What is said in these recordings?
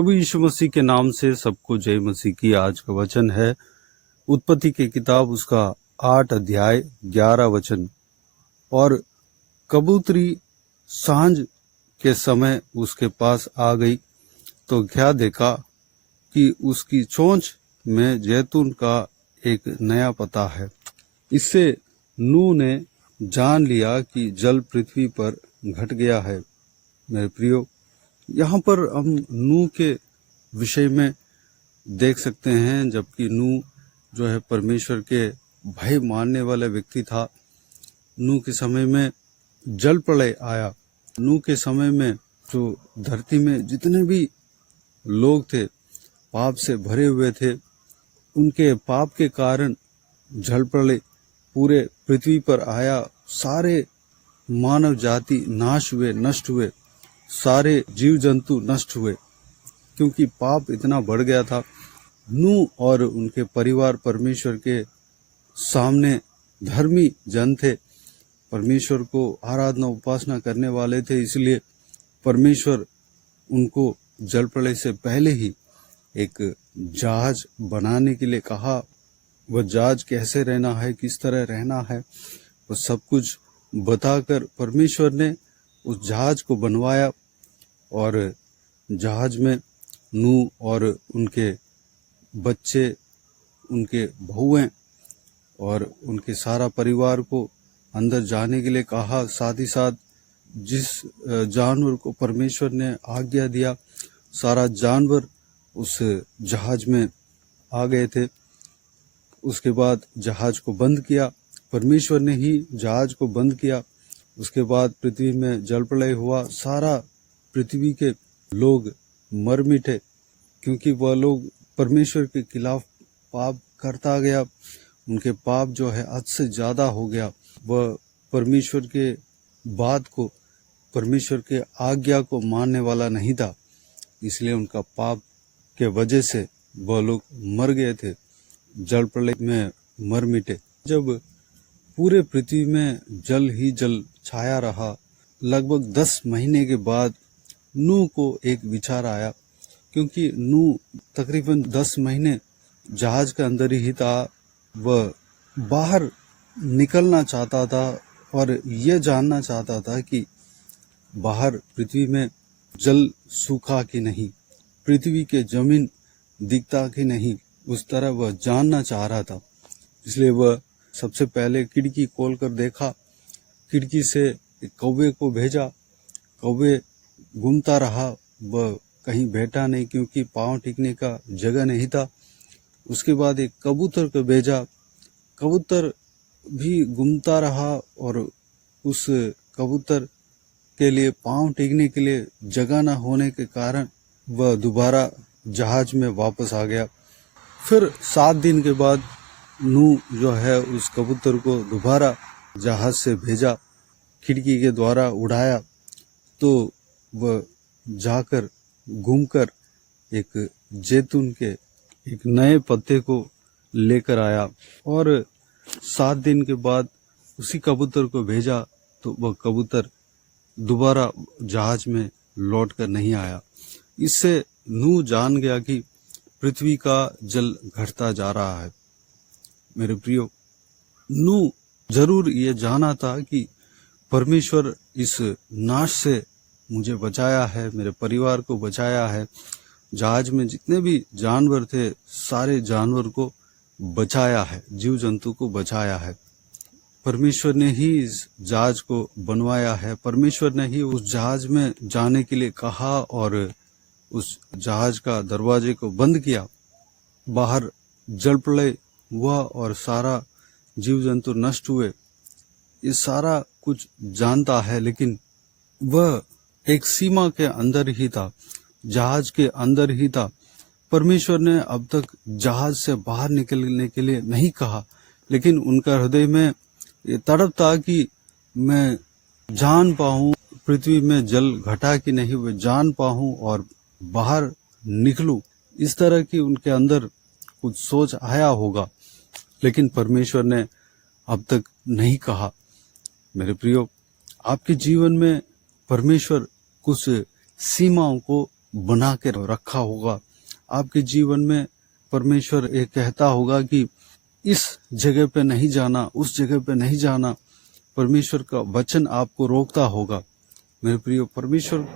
प्रभु यीशु मसीह के नाम से सबको जय मसीह की। आज का वचन है उत्पत्ति की किताब, उसका 8 अध्याय 11 वचन। और कबूतरी सांझ के समय उसके पास आ गई तो क्या देखा कि उसकी चोंच में जैतून का एक नया पत्ता है। इससे नूह ने जान लिया कि जल पृथ्वी पर घट गया है। मेरे प्रियो, यहाँ पर हम नूह के विषय में देख सकते हैं, जबकि नूह जो है परमेश्वर के भय मानने वाला व्यक्ति था। नूह के समय में जल प्रलय आया। नूह के समय में जो धरती में जितने भी लोग थे पाप से भरे हुए थे, उनके पाप के कारण जल प्रलय पूरे पृथ्वी पर आया। सारे मानव जाति नाश हुए, नष्ट हुए, सारे जीव जंतु नष्ट हुए, क्योंकि पाप इतना बढ़ गया था। नूह और उनके परिवार परमेश्वर के सामने धर्मी जन थे, परमेश्वर को आराधना उपासना करने वाले थे। इसलिए परमेश्वर उनको जल प्रलय से पहले ही एक जहाज बनाने के लिए कहा। वह जहाज कैसे रहना है, किस तरह रहना है, वह सब कुछ बताकर परमेश्वर ने उस जहाज को बनवाया। और जहाज में नूह और उनके बच्चे, उनके बहुएं और उनके सारा परिवार को अंदर जाने के लिए कहा। साथ ही साथ जिस जानवर को परमेश्वर ने आज्ञा दिया, सारा जानवर उस जहाज में आ गए थे। उसके बाद जहाज को बंद किया, परमेश्वर ने ही जहाज को बंद किया। उसके बाद पृथ्वी में जल प्रलय हुआ। सारा पृथ्वी के लोग मर मिटे, क्योंकि वह लोग परमेश्वर के खिलाफ पाप करता गया। उनके पाप जो है हद से ज्यादा हो गया। वह परमेश्वर के बात को, परमेश्वर के आज्ञा को मानने वाला नहीं था, इसलिए उनका पाप के वजह से वह लोग मर गए थे, जल प्रलय में मर मिटे। जब पूरे पृथ्वी में जल ही जल छाया रहा, लगभग 10 महीने के बाद नूह को एक विचार आया, क्योंकि नूह तकरीबन 10 महीने जहाज के अंदर ही था। वह बाहर निकलना चाहता था और यह जानना चाहता था कि बाहर पृथ्वी में जल सूखा कि नहीं, पृथ्वी के जमीन दिखता कि नहीं, उस तरह वह जानना चाह रहा था। इसलिए वह सबसे पहले खिड़की खोलकर देखा, खिड़की से एक कौवे को भेजा। कौवे घूमता रहा, वह कहीं बैठा नहीं, क्योंकि पांव टिकने का जगह नहीं था। उसके बाद एक कबूतर को भेजा। कबूतर भी घूमता रहा और उस कबूतर के लिए पांव टिकने के लिए जगह न होने के कारण वह दोबारा जहाज में वापस आ गया। फिर 7 दिन के बाद नूह जो है उस कबूतर को दोबारा जहाज से भेजा, खिड़की के द्वारा उड़ाया, तो वह जाकर घूमकर एक जैतून के एक नए पत्ते को लेकर आया। और 7 दिन के बाद उसी कबूतर को भेजा, तो वह कबूतर दोबारा जहाज में लौट कर नहीं आया। इससे नूह जान गया कि पृथ्वी का जल घटता जा रहा है। मेरे प्रियो, नूह जरूर ये जाना था कि परमेश्वर इस नाश से मुझे बचाया है, मेरे परिवार को बचाया है। जहाज में जितने भी जानवर थे, सारे जानवर को बचाया है, जीव जंतु को बचाया है। परमेश्वर ने ही इस जहाज को बनवाया है, परमेश्वर ने ही उस जहाज में जाने के लिए कहा और उस जहाज का दरवाजे को बंद किया। बाहर जल प्रलय हुआ और सारा जीव जंतु नष्ट हुए। ये सारा कुछ जानता है, लेकिन वह एक सीमा के अंदर ही था, जहाज के अंदर ही था। परमेश्वर ने अब तक जहाज से बाहर निकलने के लिए नहीं कहा, लेकिन उनका हृदय में ये तड़प था कि मैं जान पाऊं पृथ्वी में जल घटा कि नहीं, वह जान पाऊं और बाहर निकलूं। इस तरह की उनके अंदर कुछ सोच आया होगा, लेकिन परमेश्वर ने अब तक नहीं कहा। मेरे प्रियो, आपके जीवन में परमेश्वर कुछ सीमाओं को बना के रखा होगा। आपके जीवन में परमेश्वर ये कहता होगा कि इस जगह पे नहीं जाना, उस जगह पे नहीं जाना। परमेश्वर का वचन आपको रोकता होगा। मेरे प्रियो, परमेश्वर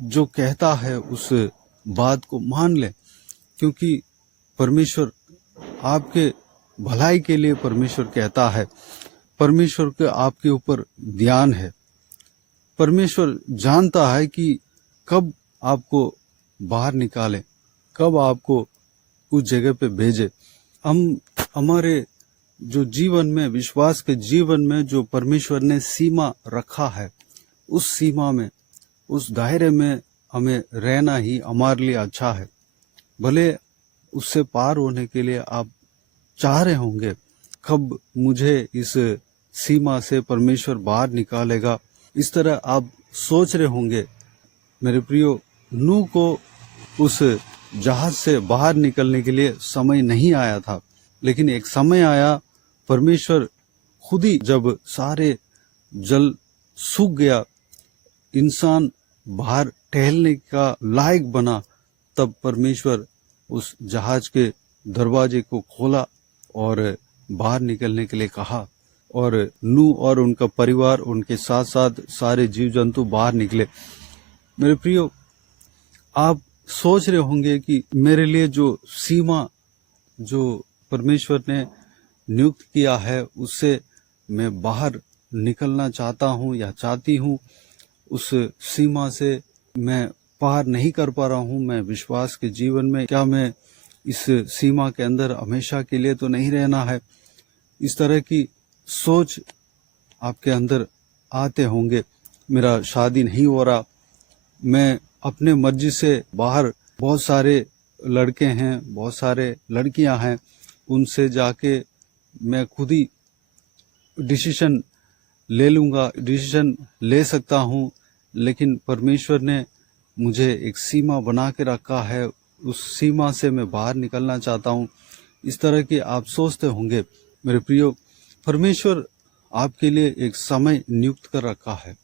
जो कहता है उस बात को मान ले, क्योंकि परमेश्वर आपके भलाई के लिए परमेश्वर कहता है। परमेश्वर के आपके ऊपर ध्यान है। परमेश्वर जानता है कि कब आपको बाहर निकाले, कब आपको उस जगह पे भेजे। हम हमारे जो जीवन में, विश्वास के जीवन में जो परमेश्वर ने सीमा रखा है, उस सीमा में, उस दायरे में हमें रहना ही हमारे लिए अच्छा है। भले उससे पार होने के लिए आप चाह रहे होंगे कब मुझे इस सीमा से परमेश्वर बाहर निकालेगा, इस तरह आप सोच रहे होंगे। मेरे प्रियो, नूह को उस जहाज से बाहर निकलने के लिए समय नहीं आया था, लेकिन एक समय आया, परमेश्वर खुद ही जब सारे जल सूख गया, इंसान बाहर टहलने का लायक बना, तब परमेश्वर उस जहाज के दरवाजे को खोला और बाहर निकलने के लिए कहा, और नूह और उनका परिवार, उनके साथ साथ सारे जीव जंतु बाहर निकले। मेरे प्रियो, आप सोच रहे होंगे कि मेरे लिए जो सीमा जो परमेश्वर ने नियुक्त किया है, उससे मैं बाहर निकलना चाहता हूँ या चाहती हूँ, उस सीमा से मैं पार नहीं कर पा रहा हूँ। मैं विश्वास के जीवन में, क्या मैं इस सीमा के अंदर हमेशा के लिए तो नहीं रहना है? इस तरह की सोच आपके अंदर आते होंगे। मेरा शादी नहीं हो रहा, मैं अपने मर्जी से बाहर, बहुत सारे लड़के हैं, बहुत सारे लड़कियां हैं, उनसे जाके मैं खुद ही डिसीजन ले लूँगा, डिसीजन ले सकता हूँ, लेकिन परमेश्वर ने मुझे एक सीमा बना के रखा है, उस सीमा से मैं बाहर निकलना चाहता हूँ। इस तरह की आप सोचते होंगे। मेरे प्रियो, परमेश्वर आपके लिए एक समय नियुक्त कर रखा है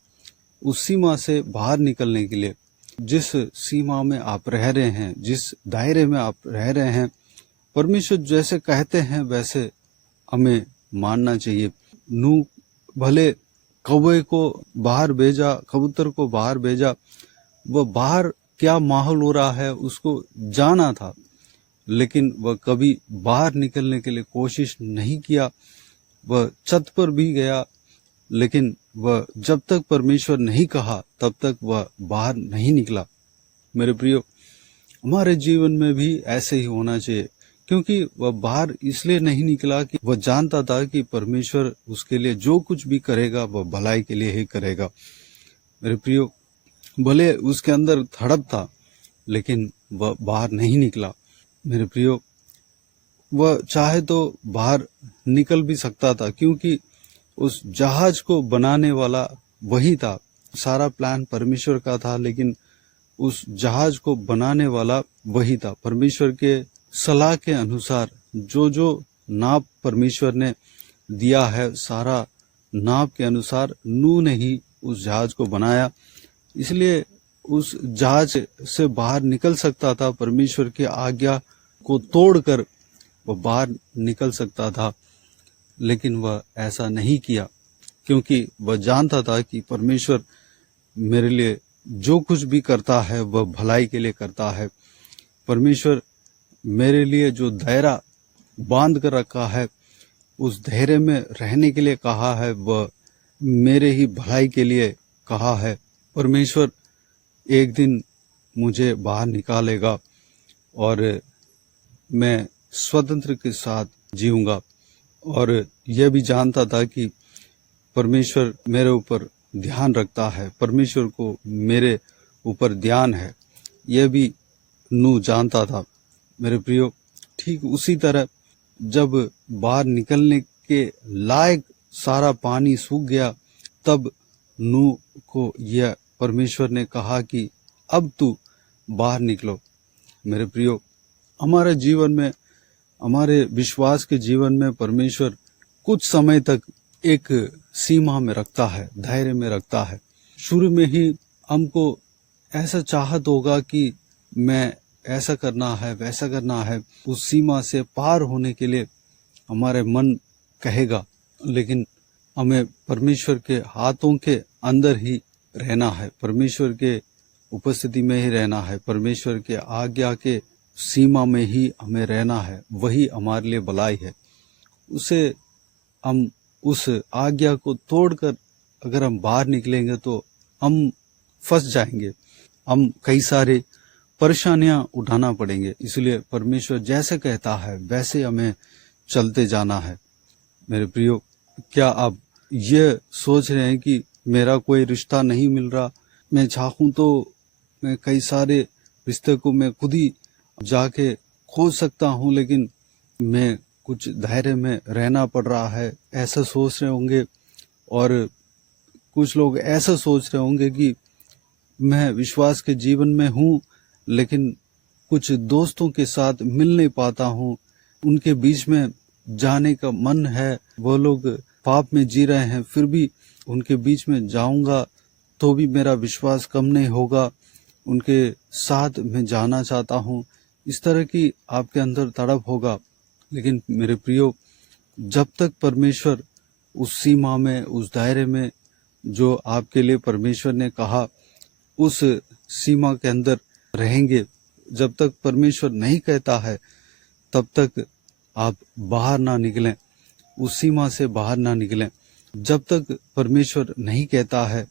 उस सीमा से बाहर निकलने के लिए। जिस सीमा में आप रह रहे हैं, जिस दायरे में आप रह रहे हैं, परमेश्वर जैसे कहते हैं वैसे हमें मानना चाहिए। नूह भले कौवे को बाहर भेजा, कबूतर को बाहर भेजा, वह बाहर क्या माहौल हो रहा है उसको जाना था, लेकिन वह कभी बाहर निकलने के लिए कोशिश नहीं किया। वह छत पर भी गया, लेकिन वह जब तक परमेश्वर नहीं कहा तब तक वह बाहर नहीं निकला। मेरे प्रियो, हमारे जीवन में भी ऐसे ही होना चाहिए, क्योंकि वह बाहर इसलिए नहीं निकला कि वह जानता था कि परमेश्वर उसके लिए जो कुछ भी करेगा वह भलाई के लिए ही करेगा। मेरे प्रियो, भले उसके अंदर धड़प था, लेकिन वह बाहर नहीं निकला। मेरे प्रियो, वह चाहे तो बाहर निकल भी सकता था, क्योंकि उस जहाज को बनाने वाला वही था। सारा प्लान परमेश्वर का था, लेकिन उस जहाज को बनाने वाला वही था। परमेश्वर के सलाह के अनुसार जो जो नाप परमेश्वर ने दिया है, सारा नाप के अनुसार नूह ने ही उस जहाज को बनाया। इसलिए उस जहाज से बाहर निकल सकता था, परमेश्वर की आज्ञा को तोड़कर वह बाहर निकल सकता था, लेकिन वह ऐसा नहीं किया, क्योंकि वह जानता था कि परमेश्वर मेरे लिए जो कुछ भी करता है वह भलाई के लिए करता है। परमेश्वर मेरे लिए जो दायरा बांध कर रखा है, उस दायरे में रहने के लिए कहा है, वह मेरे ही भलाई के लिए कहा है। परमेश्वर एक दिन मुझे बाहर निकालेगा और मैं स्वतंत्र के साथ जीऊंगा। और यह भी जानता था कि परमेश्वर मेरे ऊपर ध्यान रखता है, परमेश्वर को मेरे ऊपर ध्यान है, यह भी नूह जानता था। मेरे प्रियो, ठीक उसी तरह जब बाहर निकलने के लायक सारा पानी सूख गया, तब नूह को यह परमेश्वर ने कहा कि अब तू बाहर निकलो। मेरे प्रियो, हमारे जीवन में, हमारे विश्वास के जीवन में परमेश्वर कुछ समय तक एक सीमा में रखता है, दायरे में रखता है। शुरू में ही हमको ऐसा चाहत होगा कि मैं ऐसा करना है, वैसा करना है, उस सीमा से पार होने के लिए हमारे मन कहेगा, लेकिन हमें परमेश्वर के हाथों के अंदर ही रहना है, परमेश्वर के उपस्थिति में ही रहना है, परमेश्वर के आज्ञा के सीमा में ही हमें रहना है। वही हमारे लिए भलाई है। उसे हम उस आज्ञा को तोड़कर अगर हम बाहर निकलेंगे तो हम फंस जाएंगे, हम कई सारे परेशानियां उठाना पड़ेंगे। इसलिए परमेश्वर जैसे कहता है वैसे हमें चलते जाना है। मेरे प्रियो, क्या आप ये सोच रहे हैं कि मेरा कोई रिश्ता नहीं मिल रहा, मैं चाहूँ तो मैं कई सारे रिश्ते को मैं खुद ही जाके खोज सकता हूँ, लेकिन मैं कुछ दायरे में रहना पड़ रहा है, ऐसा सोच रहे होंगे। और कुछ लोग ऐसा सोच रहे होंगे कि मैं विश्वास के जीवन में हूँ, लेकिन कुछ दोस्तों के साथ मिल नहीं पाता हूँ, उनके बीच में जाने का मन है, वो लोग पाप में जी रहे हैं, फिर भी उनके बीच में जाऊंगा तो भी मेरा विश्वास कम नहीं होगा, उनके साथ मैं जाना चाहता हूँ। इस तरह की आपके अंदर तड़प होगा। लेकिन मेरे प्रियो, जब तक परमेश्वर उस सीमा में, उस दायरे में जो आपके लिए परमेश्वर ने कहा, उस सीमा के अंदर रहेंगे, जब तक परमेश्वर नहीं कहता है तब तक आप बाहर ना निकलें, उस सीमा से बाहर ना निकलें। जब तक परमेश्वर नहीं कहता है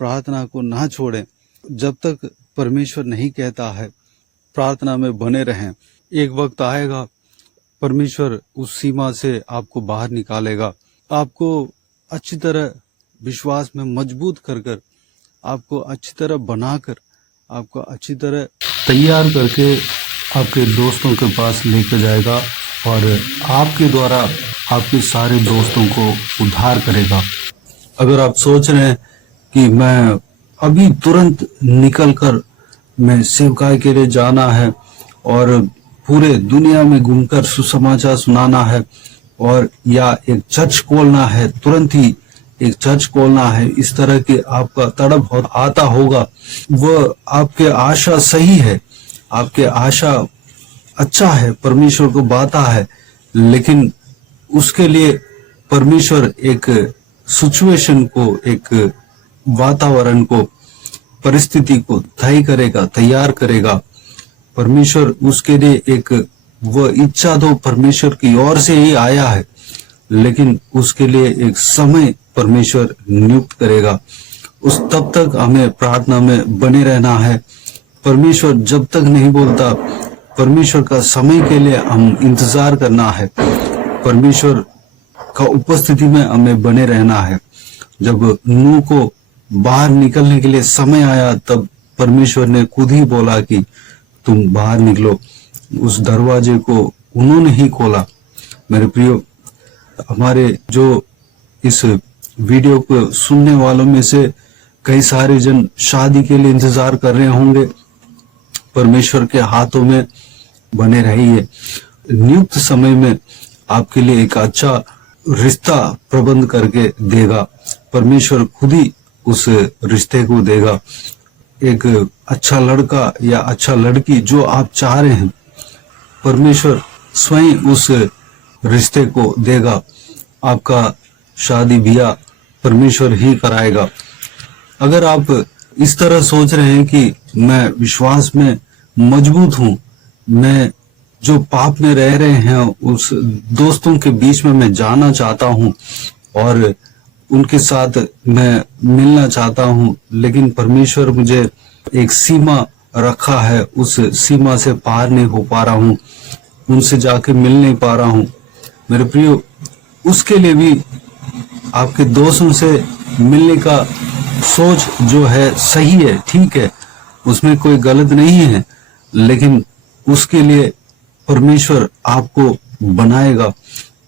प्रार्थना को ना छोड़ें, जब तक परमेश्वर नहीं कहता है प्रार्थना में बने रहें। एक वक्त आएगा परमेश्वर उस सीमा से आपको बाहर निकालेगा, आपको अच्छी तरह विश्वास में मजबूत कर आपको अच्छी तरह बनाकर, आपको अच्छी तरह तैयार करके आपके दोस्तों के पास लेकर जाएगा और आपके द्वारा आपके सारे दोस्तों को उद्धार करेगा। अगर आप सोच रहे हैं कि मैं अभी तुरंत निकलकर मैं सेवकाई के लिए जाना है और पूरे दुनिया में घूमकर सुसमाचार सुनाना है, और या एक चर्च खोलना है, तुरंत ही एक चर्च खोलना है, इस तरह के आपका तड़प आता होगा, वह आपके आशा सही है, आपके आशा अच्छा है, परमेश्वर को बाता है, लेकिन उसके लिए परमेश्वर एक सिचुएशन को, एक वातावरण को, परिस्थिति को तय करेगा, तैयार करेगा। परमेश्वर उसके लिए एक वह इच्छा तो परमेश्वर की ओर से ही आया है, लेकिन उसके लिए एक समय परमेश्वर नियुक्त करेगा। उस तब तक हमें प्रार्थना में बने रहना है। परमेश्वर जब तक नहीं बोलता, परमेश्वर का समय के लिए हम इंतजार करना है, परमेश्वर का उपस्थिति में हमें बने रहना है। जब नूह को बाहर निकलने के लिए समय आया, तब परमेश्वर ने खुद ही बोला कि तुम बाहर निकलो। उस दरवाजे को उन्होंने ही खोला। मेरे प्रियो, हमारे जो इस वीडियो को सुनने वालों में से कई सारे जन शादी के लिए इंतजार कर रहे होंगे, परमेश्वर के हाथों में बने रहिए। नियुक्त समय में आपके लिए एक अच्छा रिश्ता प्रबंध करके देगा, परमेश्वर खुद ही उस रिश्ते को देगा। एक अच्छा लड़का या अच्छा लड़की जो आप चाह रहे हैं, परमेश्वर स्वयं उस रिश्ते को देगा। आपका शादी ब्याह परमेश्वर ही कराएगा। अगर आप इस तरह सोच रहे हैं कि मैं विश्वास में मजबूत हूं, मैं जो पाप में रह रहे हैं उस दोस्तों के बीच में मैं जाना चाहता हूं और उनके साथ मैं मिलना चाहता हूं, लेकिन परमेश्वर मुझे एक सीमा रखा है, उस सीमा से पार नहीं हो पा रहा हूं, उनसे जाके मिल नहीं पा रहा हूं। मेरे प्रियो, उसके लिए भी आपके दोस्तों से मिलने का सोच जो है सही है, ठीक है, उसमें कोई गलत नहीं है, लेकिन उसके लिए परमेश्वर आपको बनाएगा,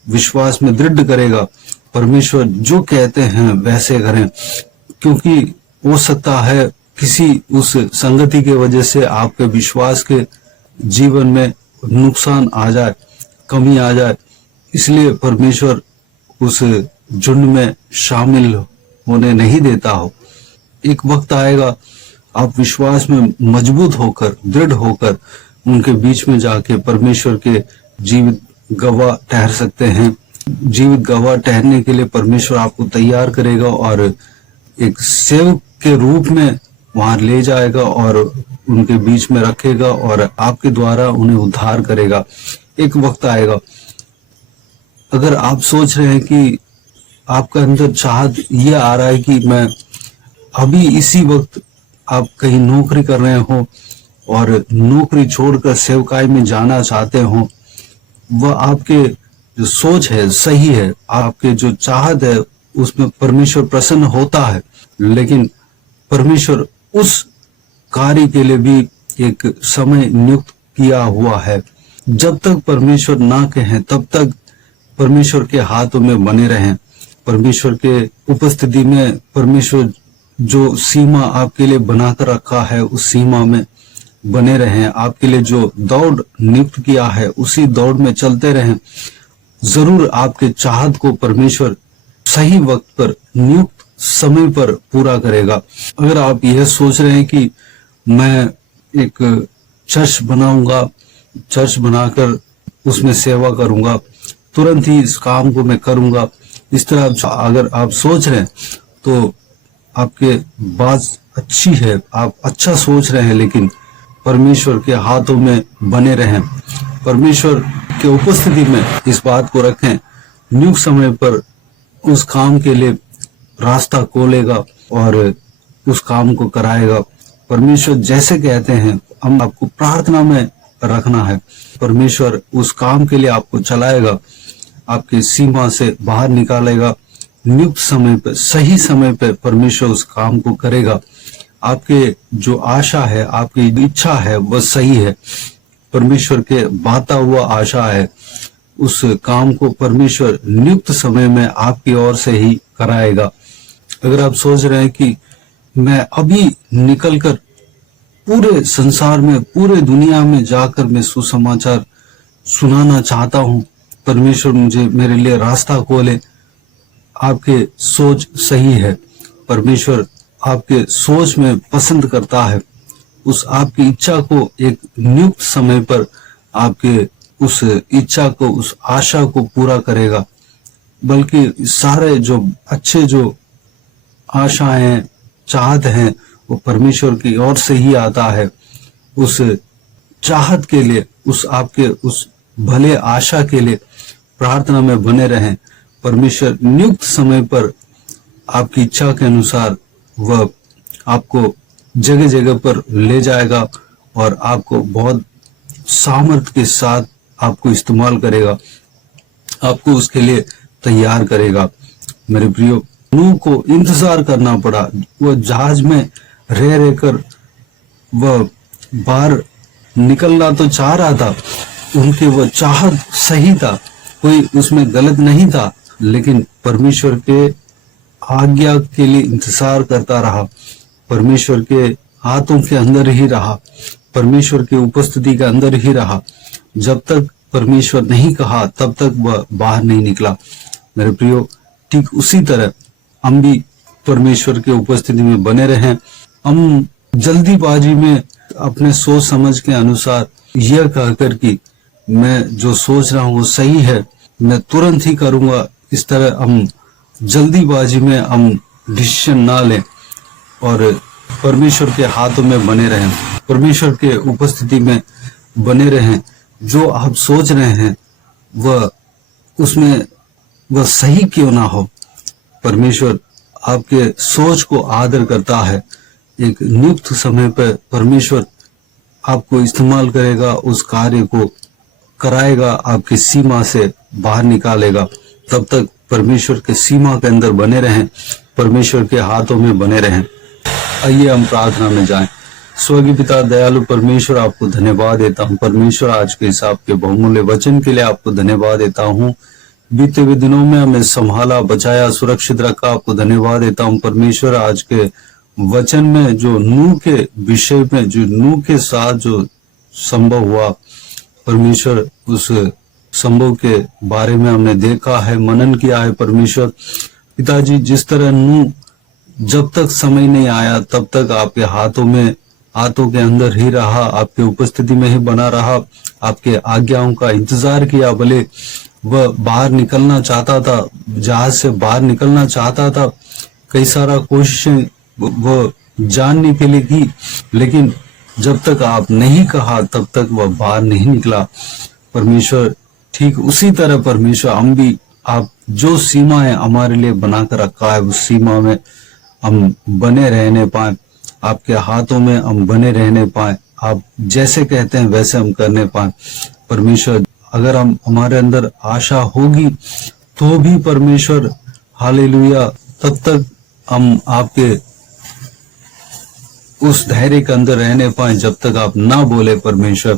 विश्वास में दृढ़ करेगा। परमेश्वर जो कहते हैं वैसे करें, क्योंकि हो सकता है किसी उस संगति के वजह से आपके विश्वास के जीवन में नुकसान आ जाए, कमी आ जाए, इसलिए परमेश्वर उस झुंड में शामिल होने नहीं देता हो। एक वक्त आएगा आप विश्वास में मजबूत होकर, दृढ़ होकर उनके बीच में जाके परमेश्वर के जीवित गवाह ठहर सकते हैं। जीवित गवाह ठहरने के लिए परमेश्वर आपको तैयार करेगा और एक सेवक के रूप में वहां ले जाएगा और उनके बीच में रखेगा और आपके द्वारा उन्हें उद्धार करेगा। एक वक्त आएगा, अगर आप सोच रहे हैं कि आपका अंदर चाहत ये आ रहा है कि मैं अभी इसी वक्त आप कहीं नौकरी कर रहे हो और नौकरी छोड़कर सेवकाई में जाना चाहते हो, वह आपके जो सोच है सही है, आपके जो चाहत है उसमें परमेश्वर प्रसन्न होता है, लेकिन परमेश्वर उस कार्य के लिए भी एक समय नियुक्त किया हुआ है। जब तक परमेश्वर ना कहें तब तक परमेश्वर के हाथों में बने रहें। परमेश्वर के उपस्थिति में परमेश्वर जो सीमा आपके लिए बनाकर रखा है उस सीमा में बने रहें। आपके लिए जो दौड़ नियुक्त किया है उसी दौड़ में चलते रहें। जरूर आपके चाहत को परमेश्वर सही वक्त पर, नियुक्त समय पर पूरा करेगा। अगर आप यह सोच रहे हैं कि मैं एक चर्च बनाऊंगा, चर्च बनाकर उसमें सेवा करूंगा, तुरंत ही इस काम को मैं करूंगा, इस तरह अगर आप सोच रहे हैं तो आपके बात अच्छी है, आप अच्छा सोच रहे हैं, लेकिन परमेश्वर के हाथों में बने रहें। परमेश्वर के उपस्थिति में इस बात को रखें। नियुक्त समय पर उस काम के लिए रास्ता खोलेगा और उस काम को कराएगा। परमेश्वर जैसे कहते हैं हम आपको प्रार्थना में रखना है, परमेश्वर उस काम के लिए आपको चलाएगा, आपके सीमा से बाहर निकालेगा। नियुक्त समय पे, सही समय पे परमेश्वर उस काम को करेगा। आपके जो आशा है, आपकी इच्छा है वह सही है, परमेश्वर के बाता हुआ आशा है, उस काम को परमेश्वर नियुक्त समय में आपकी ओर से ही कराएगा। अगर आप सोच रहे हैं कि मैं अभी निकलकर पूरे संसार में, पूरे दुनिया में जाकर मैं सुसमाचार सुनाना चाहता हूं, परमेश्वर मुझे, मेरे लिए रास्ता खोले, आपके सोच सही है। परमेश्वर आपके सोच में पसंद करता है। उस आपकी इच्छा को एक नियुक्त समय पर आपके उस इच्छा को, उस आशा को पूरा करेगा। बल्कि सारे जो अच्छे जो आशाएं, चाहत हैं, वो परमेश्वर की ओर से ही आता है। उस चाहत के लिए, उस आपके उस भले आशा के लिए प्रार्थना में बने रहें। परमेश्वर नियुक्त समय पर आपकी इच्छा के अनुसार वह आपको जगह जगह पर ले जाएगा और आपको बहुत सामर्थ्य के साथ आपको इस्तेमाल करेगा, आपको उसके लिए तैयार करेगा। मेरे प्रियो, नूह को इंतजार करना पड़ा। वह जहाज में रह रहकर वह बाहर निकलना तो चाह रहा था, उनके वह चाहत सही था, कोई उसमें गलत नहीं था, लेकिन परमेश्वर के आज्ञा के लिए इंतजार करता रहा, परमेश्वर के हाथों के अंदर ही रहा, परमेश्वर की उपस्थिति के अंदर ही रहा। जब तक परमेश्वर नहीं कहा तब तक वह बाहर नहीं निकला। मेरे प्रियो, ठीक उसी तरह हम भी परमेश्वर के उपस्थिति में बने रहें। हम जल्दीबाजी में अपने सोच समझ के अनुसार यह कहकर कि मैं जो सोच रहा हूँ वो सही है, मैं तुरंत ही करूंगा, इस तरह हम जल्दीबाजी में हम डिसीजन ना लें और परमेश्वर के हाथों में बने रहें, परमेश्वर के उपस्थिति में बने रहें। जो आप सोच रहे हैं वह उसमें वह सही क्यों ना हो, परमेश्वर आपके सोच को आदर करता है। एक नियुक्त समय पर परमेश्वर आपको इस्तेमाल करेगा, उस कार्य को कराएगा, आपकी सीमा से बाहर निकालेगा। तब तक परमेश्वर के सीमा के अंदर बने रहें, परमेश्वर के हाथों में बने रहें। आइए हम प्रार्थना में जाएं। स्वर्गीय पिता दयालु परमेश्वर, आपको धन्यवाद देता हूँ। परमेश्वर, आज के हिसाब के बहुमूल्य वचन के लिए आपको धन्यवाद देता हूँ। बीते हुए दिनों में हमें संभाला, बचाया, सुरक्षित रखा, आपको धन्यवाद देता हूँ। परमेश्वर, आज के वचन में जो नूह के विषय में, जो नूह के साथ जो संभव हुआ, परमेश्वर उस संभव के बारे में हमने देखा है, मनन किया है। परमेश्वर पिताजी, जिस तरह नूह जब तक समय नहीं आया तब तक आपके हाथों के अंदर ही रहा, आपके उपस्थिति में ही बना रहा, आपके आज्ञाओं का इंतजार किया। भले वह बाहर निकलना चाहता था, जहाज से बाहर निकलना चाहता था, कई सारा कोशिशें वह जानने के लिए की, लेकिन जब तक आप नहीं कहा तब तक वह बाहर नहीं निकला। परमेश्वर ठीक उसी तरह परमेश्वर हम भी, आप जो सीमाएं हमारे लिए बनाकर रखा है उस सीमा में हम बने रहने पाए, आपके हाथों में हम बने रहने पाए, आप जैसे कहते हैं वैसे हम करने पाए। परमेश्वर अगर हमारे अंदर आशा होगी तो भी परमेश्वर हालेलुया, तब तक हम आपके उस धैर्य के अंदर रहने पाए जब तक आप ना बोले। परमेश्वर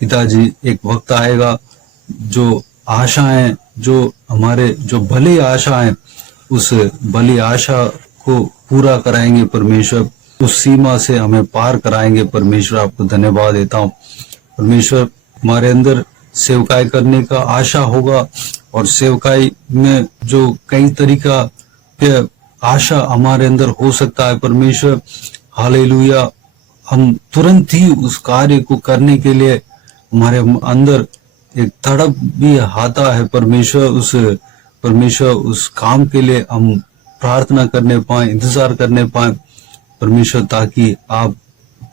पिताजी, एक वक्त आएगा जो आशाएं, जो हमारे जो भली आशाएं, उस भली आशा को पूरा कराएंगे परमेश्वर, उस सीमा से हमें पार कराएंगे। परमेश्वर आपको धन्यवाद देता हूँ। परमेश्वर हमारे अंदर सेवकाई करने का आशा होगा, और सेवकाई में जो कई तरीका के आशा हमारे अंदर हो सकता है परमेश्वर हालेलुया, हम तुरंत ही उस कार्य को करने के लिए हमारे अंदर एक तड़प भी आता है परमेश्वर उस काम के लिए हम प्रार्थना करने पाए, इंतजार करने पाए परमेश्वर, ताकि आप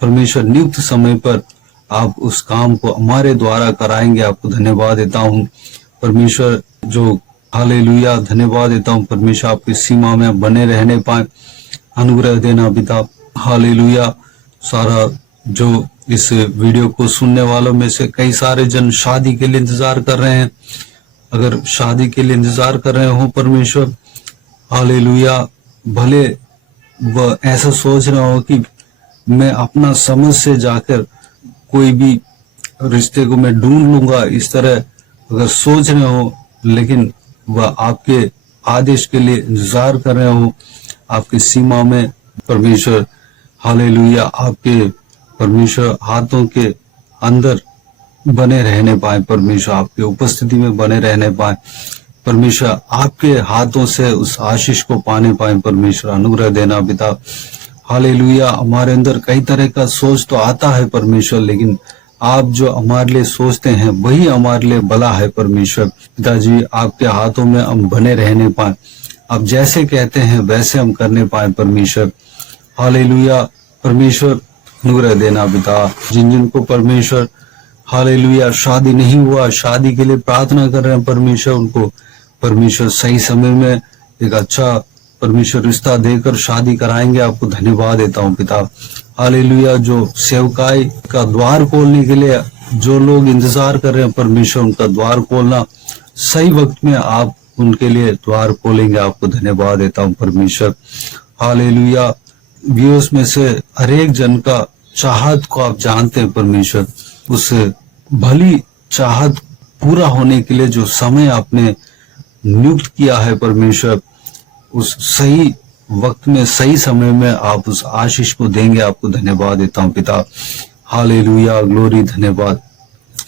परमेश्वर नियुक्त समय पर आप उस काम को हमारे द्वारा कराएंगे। आपको धन्यवाद देता हूँ परमेश्वर, जो हालेलुया, धन्यवाद देता हूँ परमेश्वर, आपकी सीमा में बने रहने पाए, अनुग्रह देना पिता हालेलुया। सारा जो इस वीडियो को सुनने वालों में से कई सारे जन शादी के लिए इंतजार कर रहे हैं, अगर शादी के लिए इंतजार कर रहे हो परमेश्वर हालेलुया, भले वह ऐसा सोच रहा हो कि मैं अपना समझ से जाकर कोई भी रिश्ते को मैं ढूंढ लूंगा, इस तरह अगर सोच रहे हो, लेकिन वह आपके आदेश के लिए इंतजार कर रहे हो, आपकी सीमा में परमेश्वर हालेलुया, आपके परमेश्वर हाथों के अंदर बने रहने पाए, परमेश्वर आपके उपस्थिति में बने रहने पाए, परमेश्वर आपके हाथों से उस आशीष को पाने पाए। परमेश्वर अनुग्रह देना पिता हालेलुया। हमारे अंदर कई तरह का सोच तो आता है परमेश्वर, लेकिन आप जो हमारे लिए सोचते हैं वही हमारे लिए भला है परमेश्वर। पिताजी, आपके हाथों में हम बने रहने पाए, आप जैसे कहते हैं वैसे हम करने पाए परमेश्वर हालेलुया। परमेश्वर अनुग्रह देना पिता, जिन जिन को परमेश्वर हालेलुया शादी नहीं हुआ, शादी के लिए प्रार्थना कर रहे हैं परमेश्वर, उनको परमेश्वर सही समय में एक अच्छा परमेश्वर रिश्ता देकर शादी कराएंगे। आपको धन्यवाद देता हूँ पिता हालेलुया। जो सेवकाई का द्वार खोलने के लिए जो लोग इंतजार कर रहे हैं परमेश्वर, उनका द्वार खोलना सही वक्त में आप उनके लिए द्वार खोलेंगे। आपको धन्यवाद देता हूँ परमेश्वर हालेलुया। व्यूअर्स में से हर एक जन का चाहत को आप जानते हैं परमेश्वर, उस भली चाहत पूरा होने के लिए जो समय आपने नियुक्त किया है परमेश्वर, उस सही वक्त में सही समय में आप उस आशीष को देंगे। आपको धन्यवाद देता हूँ पिता हालेलुया, ग्लोरी, धन्यवाद।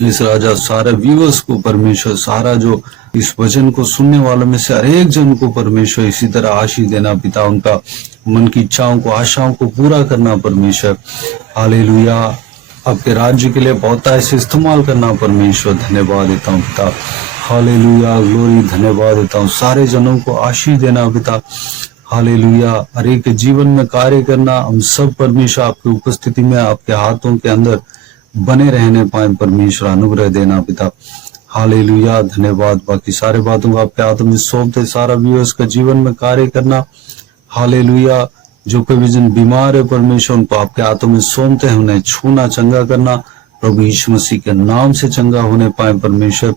इस राजा सारे व्यूअर्स को परमेश्वर, सारा जो इस वचन को सुनने वालों में से हर एक जन को परमेश्वर इसी तरह आशीष देना पिता, उनका मन की इच्छाओं को, आशाओं को पूरा करना परमेश्वर हालेलुया। आपके राज्य के लिए बहुत ऐसे इस्तेमाल करना परमेश्वर, धन्यवाद देता हूँ पिता हालेलुया, ग्लोरी, धन्यवाद देता हूँ। सारे जनों को आशीष देना पिता हालेलुया, हर एक जीवन में कार्य करना, हम सब परमेश्वर आपकी उपस्थिति में आपके हाथों के अंदर बने रहने पाए परमेश्वर, अनुग्रह देना पिता हालेलुया, धन्यवाद। बाकी सारे बातों को आपके हाथों में सौंपते, सारा व्यूअर्स का जीवन में कार्य करना हालेलुया। जो कोई भी जन बीमार है परमेश्वर, उनको आपके हाथों में सौंपते हैं, उन्हें छूना, चंगा करना प्रभु यीशु मसीह के नाम से चंगा होने पाए परमेश्वर।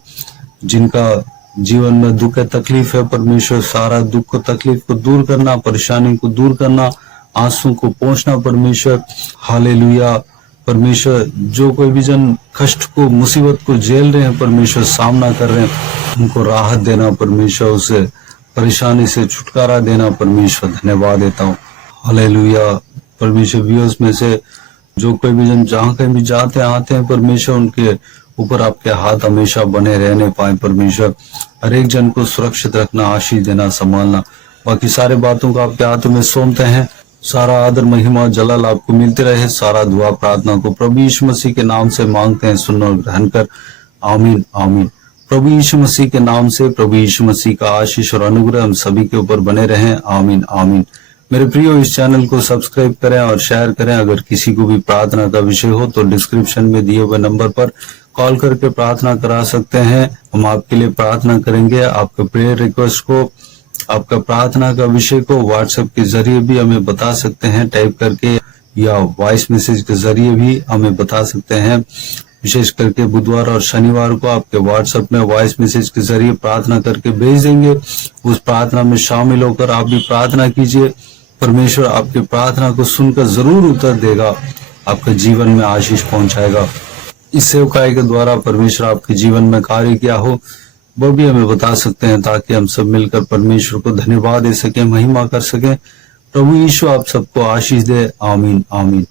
जिनका जीवन में दुख है, तकलीफ है परमेश्वर, सारा दुख को, तकलीफ को दूर करना, परेशानी को दूर करना, आंसू को पोंछना परमेश्वर हालेलुया। परमेश्वर, जो कोई भी जन कष्ट को, मुसीबत को झेल रहे हैं परमेश्वर, सामना कर रहे हैं, उनको राहत देना परमेश्वर, उसे परेशानी से छुटकारा देना परमेश्वर, धन्यवाद देता हूँ हालेलुया। परमेश्वर, व्यूअर्स में से जो कोई भी जन जहाँ कहीं भी जाते आते हैं परमेश्वर, उनके ऊपर आपके हाथ हमेशा बने रहने पाए परमेश्वर। हर एक जन को सुरक्षित रखना, आशीष देना, संभालना बाकी सारे बातों को आपके हाथों में सौंपते हैं। सारा आदर महिमा जलाल आपको मिलते रहे। सारा दुआ प्रार्थना को प्रभु यीशु मसीह के नाम से मांगते हैं, सुन और ग्रहण कर। आमीन आमीन। प्रभु यीशु मसीह के नाम से प्रभु यीशु मसीह का आशीष और अनुग्रह हम सभी के ऊपर बने रहें। आमीन आमीन। मेरे प्रियो, इस चैनल को सब्सक्राइब करें और शेयर करें। अगर किसी को भी प्रार्थना का विषय हो तो डिस्क्रिप्शन में दिए हुए नंबर पर कॉल करके प्रार्थना करा सकते हैं। हम आपके लिए प्रार्थना करेंगे। आपके प्रेयर रिक्वेस्ट को, आपका प्रार्थना का विषय को व्हाट्सएप के जरिए भी हमें बता सकते हैं, टाइप करके, या वॉइस मैसेज के जरिए भी हमें बता सकते हैं। विशेष करके बुधवार और शनिवार को आपके व्हाट्सएप में वॉइस मैसेज के जरिए प्रार्थना करके भेज देंगे। उस प्रार्थना में शामिल होकर आप भी प्रार्थना कीजिए। परमेश्वर आपकी प्रार्थना को सुनकर जरूर उत्तर देगा, आपके जीवन में आशीष पहुंचाएगा। इस सेवकाई के द्वारा परमेश्वर आपके जीवन में कार्य किया हो वो भी हमें बता सकते हैं, ताकि हम सब मिलकर परमेश्वर को धन्यवाद दे सकें, महिमा कर सकें। प्रभु यीशु आप सबको आशीष दे। आमीन आमीन।